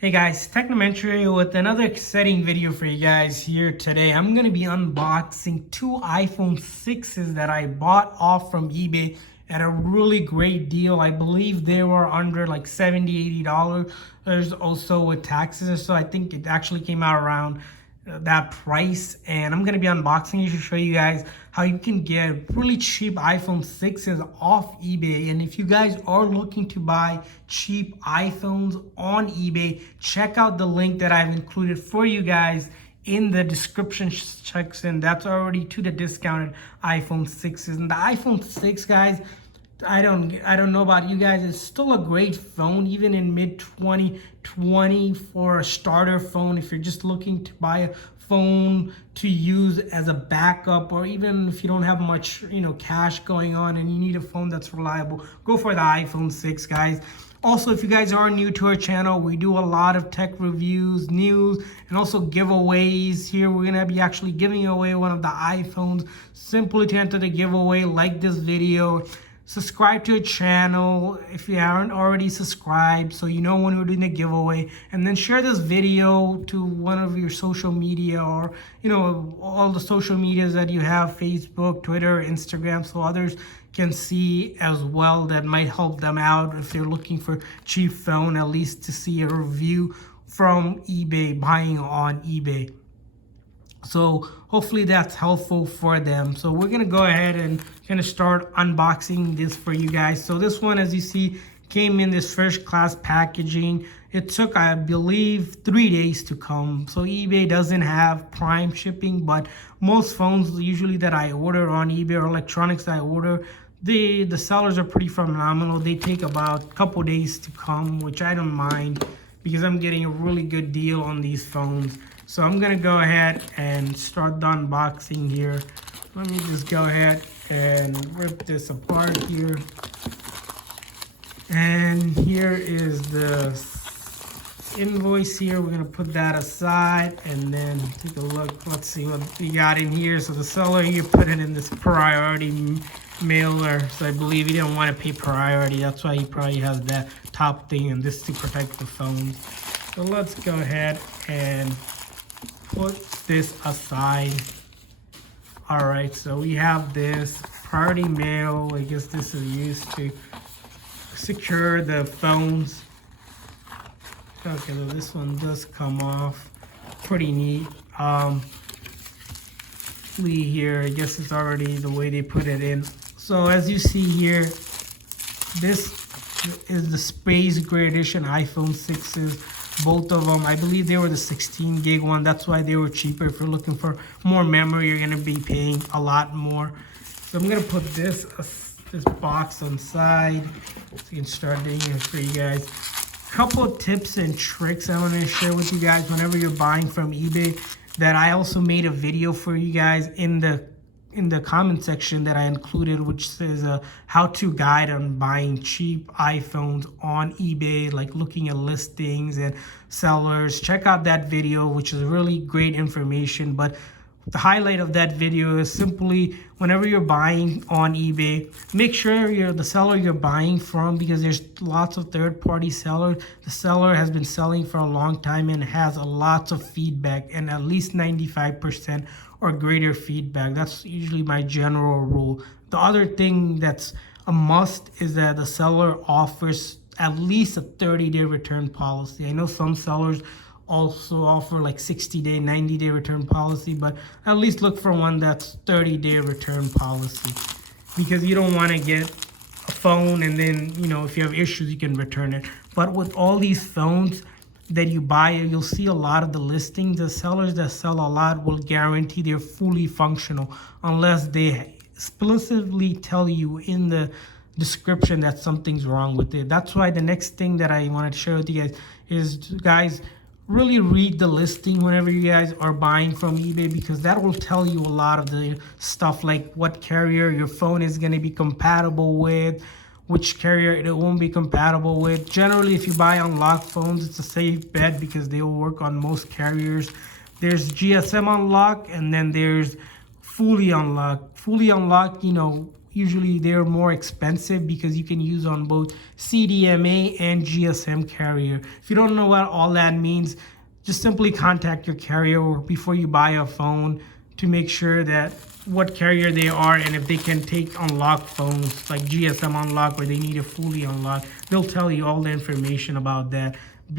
Hey guys, Technomentary with another exciting video for you guys here today. I'm going to be unboxing two iPhone 6s that I bought off from eBay at a really great deal. I believe they were under like $70, $80. There's also with taxes, so I think it actually came out around that price. And I'm going to be unboxing it to show you guys how you can get really cheap iPhone 6s off eBay. And if you guys are looking to buy cheap iPhones on eBay, check out the link that I've included for you guys in the description section. That's already to the discounted iPhone 6s. And the iPhone 6, guys, I don't know about you guys, it's still a great phone even in mid 2020 for a starter phone. If you're just looking to buy a phone to use as a backup, or even if you don't have much cash going on and you need a phone that's reliable, go for the iPhone 6, guys. Also, if you guys are new to our channel, we do a lot of tech reviews, news, and also giveaways. Here we're gonna be actually giving away one of the iPhones. Simply to enter the giveaway, like this video, subscribe to the channel if you aren't already subscribed so you know when we're doing a giveaway, and then share this video to one of your social media, or all the social medias that you have, Facebook, Twitter, Instagram, so others can see as well. That might help them out if they're looking for cheap phone, at least to see a review from eBay, buying on eBay. So hopefully that's helpful for them. So we're gonna go ahead and start unboxing this for you guys. So this one, as you see, came in this first class packaging. It took, I believe, 3 days to come. So eBay doesn't have prime shipping, but most phones usually that I order on eBay, or electronics that I order, the sellers are pretty phenomenal. They take about a couple days to come, which I don't mind because I'm getting a really good deal on these phones. So I'm gonna go ahead and start the unboxing here. Let me just go ahead and rip this apart here. And here is the invoice here. We're gonna put that aside and then take a look. Let's see what we got in here. So the seller here put it in this priority mailer. So I believe he didn't want to pay priority. That's why he probably has that top thing and this to protect the phone. So let's go ahead and put this aside. All right, so we have this priority mail. I guess this is used to secure the phones. Okay, so this one does come off. Pretty neat. Here, I guess it's already the way they put it in. So as you see here, this is the space gray edition iPhone 6s. Both of them, I believe they were the 16 gig one. That's why they were cheaper. If you're looking for more memory, you're gonna be paying a lot more. So I'm gonna put this box on side so you can start doing it for you guys. Couple tips and tricks I want to share with you guys whenever you're buying from eBay, that I also made a video for you guys in the comment section that I included, which says a how-to guide on buying cheap iPhones on eBay, like looking at listings and sellers. Check out that video, which is really great information. But the highlight of that video is simply, whenever you're buying on eBay, make sure you're the seller you're buying from, because there's lots of third-party sellers. The seller has been selling for a long time and has a lots of feedback, and at least 95% or greater feedback. That's usually my general rule. The other thing that's a must is that the seller offers at least a 30-day return policy. I know some sellers also offer like 60-day, 90-day return policy, but at least look for one that's 30-day return policy, because you don't want to get a phone and then, if you have issues, you can return it. But with all these phones that you buy, you'll see a lot of the listings. The sellers that sell a lot will guarantee they're fully functional unless they explicitly tell you in the description that something's wrong with it. That's why the next thing that I wanted to share with you guys is, guys, really read the listing whenever you guys are buying from eBay, because that will tell you a lot of the stuff, like what carrier your phone is going to be compatible with, which carrier it won't be compatible with. Generally, if you buy unlocked phones, it's a safe bet because they will work on most carriers. There's GSM unlock, and then there's fully unlocked. Fully unlocked, usually they're more expensive because you can use on both CDMA and GSM carrier. If you don't know what all that means, just simply contact your carrier before you buy a phone to make sure that what carrier they are and if they can take unlocked phones like GSM unlock or they need it fully unlocked. They'll tell you all the information about that.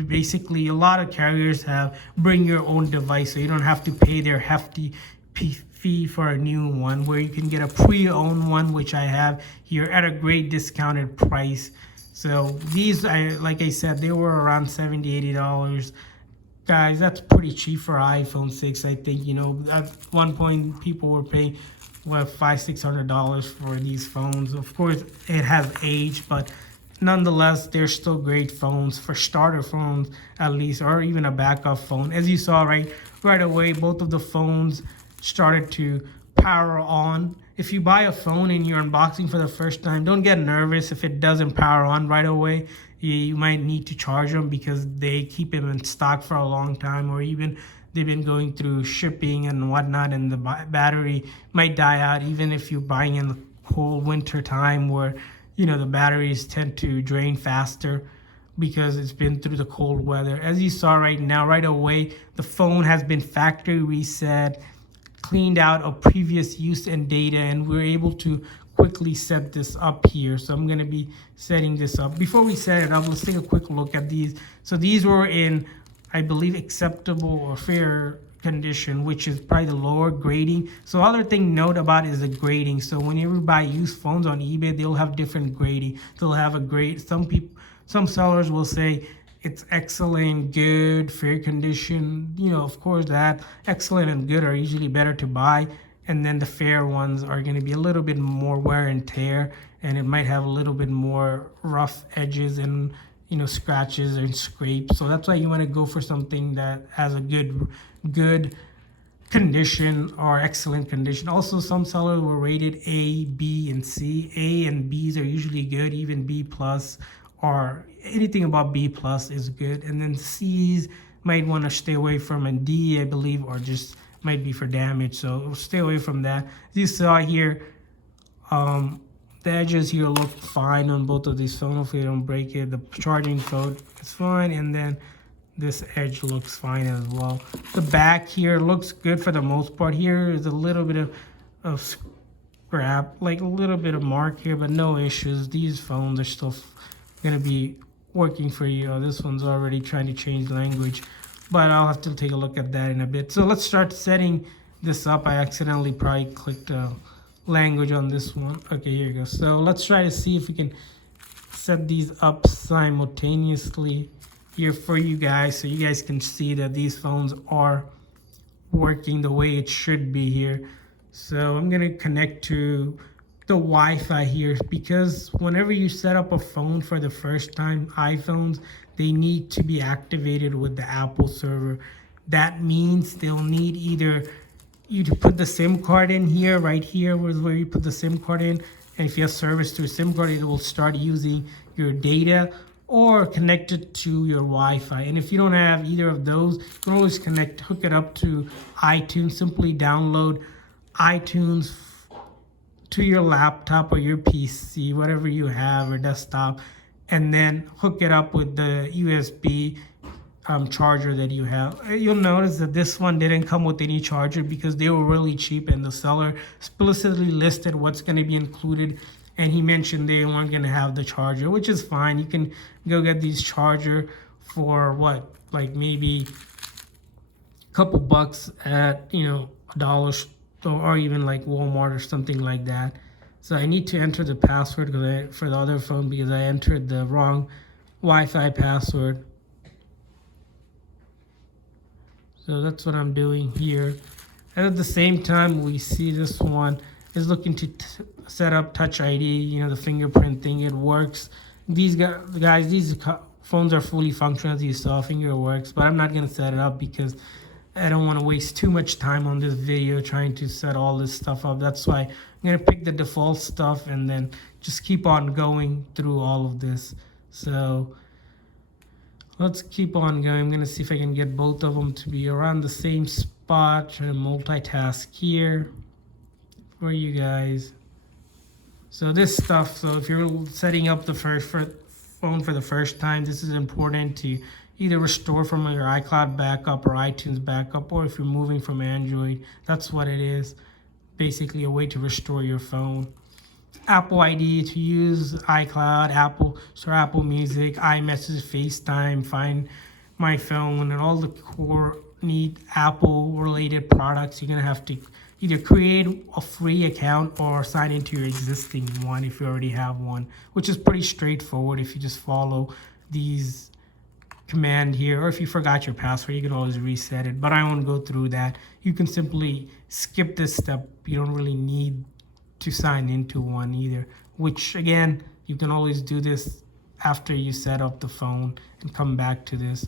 Basically, a lot of carriers have bring your own device, so you don't have to pay their hefty fee for a new one, where you can get a pre-owned one, which I have here at a great discounted price. So these, like I said, they were around $70-$80. Guys, that's pretty cheap for an iPhone 6. I think, you know, at one point people were paying what, $500-$600 for these phones. Of course, it has aged, but nonetheless, they're still great phones for starter phones, at least, or even a backup phone. As you saw right away, both of the phones started to power on. If you buy a phone and you're unboxing for the first time, don't get nervous if it doesn't power on right away. You might need to charge them because they keep them in stock for a long time, or even they've been going through shipping and whatnot, and the battery might die out, even if you're buying in the cold winter time where, you know, the batteries tend to drain faster because it's been through the cold weather. As you saw right now, right away, the phone has been factory reset, cleaned out of previous use and data, and we're able to quickly set this up here. So I'm going to be setting this up. Before we set it up, let's take a quick look at these. So these were in, I believe, acceptable or fair condition, which is probably the lower grading. So other thing note about is the grading. So whenever you buy used phones on eBay, they'll have different grading. They'll have a grade. Some sellers will say it's excellent, good, fair condition. You know, of course, that excellent and good are usually better to buy. And then the fair ones are going to be a little bit more wear and tear, and it might have a little bit more rough edges and, you know, scratches and scrapes. So that's why you want to go for something that has a good condition or excellent condition. Also, some sellers were rated A, B, and C. A and B's are usually good. Even B plus or anything above B plus is good. And then C's might want to stay away from, and D, I believe, or just might be for damage. So stay away from that. As you saw here, the edges here look fine on both of these phones. Hopefully they don't break it. The charging code is fine, and then this edge looks fine as well. The back here looks good for the most part. Here is a little bit of scrap, like a little bit of mark here, but no issues. These phones are still gonna be working for you. This one's already trying to change language, but I'll have to take a look at that in a bit. So let's start setting this up. I accidentally probably clicked language on this one. Okay, here you go. So let's try to see if we can set these up simultaneously here for you guys, so you guys can see that these phones are working the way it should be here. So I'm gonna connect to the Wi-Fi here, because whenever you set up a phone for the first time, iPhones, they need to be activated with the Apple server. That means they'll need either you to put the SIM card in here, right here was where you put the SIM card in, and if you have service through SIM card, it will start using your data, or connect it to your Wi-Fi. And if you don't have either of those, you can always hook it up to iTunes. Simply download iTunes to your laptop or your PC, whatever you have, or desktop, and then hook it up with the USB charger that you have. You'll notice that this one didn't come with any charger because they were really cheap, and the seller explicitly listed what's going to be included, and he mentioned they weren't going to have the charger, which is fine. You can go get these charger for what, like maybe a couple bucks at, you know, $1 store, or even like Walmart or something like that. So I need to enter the password for the other phone because I entered the wrong Wi-Fi password. So that's what I'm doing here. And at the same time, we see this one is looking to set up Touch ID, you know, the fingerprint thing. It works. These guys, these phones are fully functional, as you saw. Finger works, but I'm not going to set it up because I don't want to waste too much time on this video trying to set all this stuff up. That's why I'm going to pick the default stuff and then just keep on going through all of this. So let's keep on going. I'm going to see if I can get both of them to be around the same spot. Try to multitask here for you guys. So this stuff, so if you're setting up the phone for the first time, this is important to either restore from your iCloud backup or iTunes backup, or if you're moving from Android, that's what it is. Basically a way to restore your phone. Apple ID to use iCloud, Apple Store, Apple Music, iMessage, FaceTime, Find My Phone, and all the core neat Apple related products. You're gonna have to either create a free account or sign into your existing one if you already have one, which is pretty straightforward if you just follow these command here, or if you forgot your password, you can always reset it, but I won't go through that. You can simply skip this step. You don't really need to sign into one either, which again, you can always do this after you set up the phone and come back to this.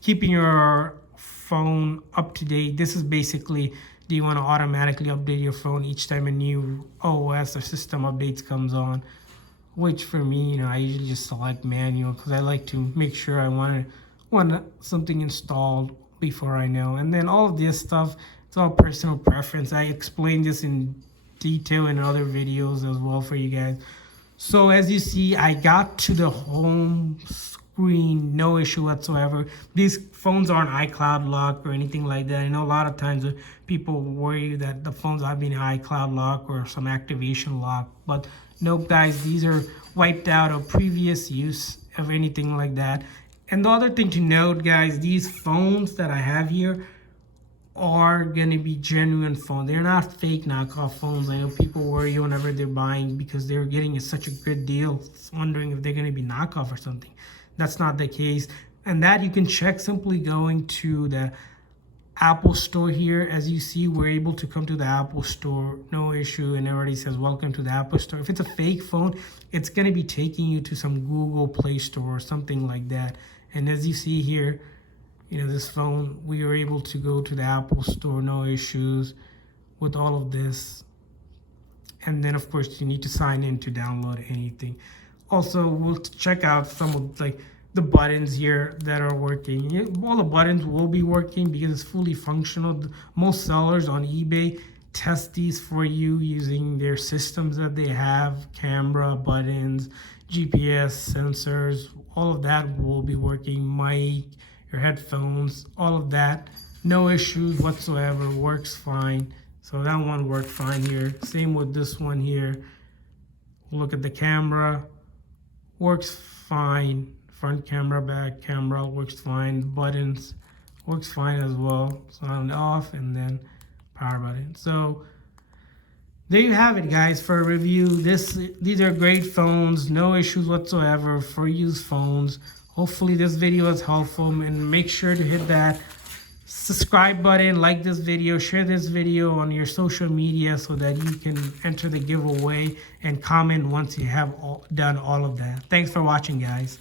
Keeping your phone up to date. This is basically, do you want to automatically update your phone each time a new OS or system updates comes on? Which for me, I usually just select manual because I like to make sure I want something installed before I know. And then all of this stuff, it's all personal preference. I explained this in detail in other videos as well for you guys. So as you see, I got to the home screen, no issue whatsoever. These phones aren't iCloud locked or anything like that. I know a lot of times people worry that the phones have been iCloud locked or some activation lock, but nope guys, these are wiped out of previous use of anything like that. And the other thing to note guys, these phones that I have here are gonna be genuine phones. They're not fake knockoff phones. I know people worry whenever they're buying because they're getting such a good deal, wondering if they're gonna be knockoff or something. That's not the case. And that you can check simply going to the Apple Store here. As you see, we're able to come to the Apple Store, no issue, and it already says welcome to the Apple Store. If it's a fake phone, it's gonna be taking you to some Google Play Store or something like that. And as you see here, this phone, we were able to go to the Apple Store, no issues with all of this. And then of course you need to sign in to download anything. Also, we'll check out some of the buttons here that are working. All the buttons will be working because it's fully functional. Most sellers on eBay test these for you using their systems that they have, camera, buttons, GPS, sensors, all of that will be working. Mic, your headphones, all of that, no issues whatsoever, works fine. So that one worked fine here. Same with this one here. Look at the camera, works fine. Front camera, back camera works fine. Buttons works fine as well. So on and off, and then power button. So there you have it guys for a review. These are great phones, no issues whatsoever for used phones. Hopefully this video is helpful, and make sure to hit that subscribe button, like this video, share this video on your social media so that you can enter the giveaway, and comment once you have done all of that. Thanks for watching guys.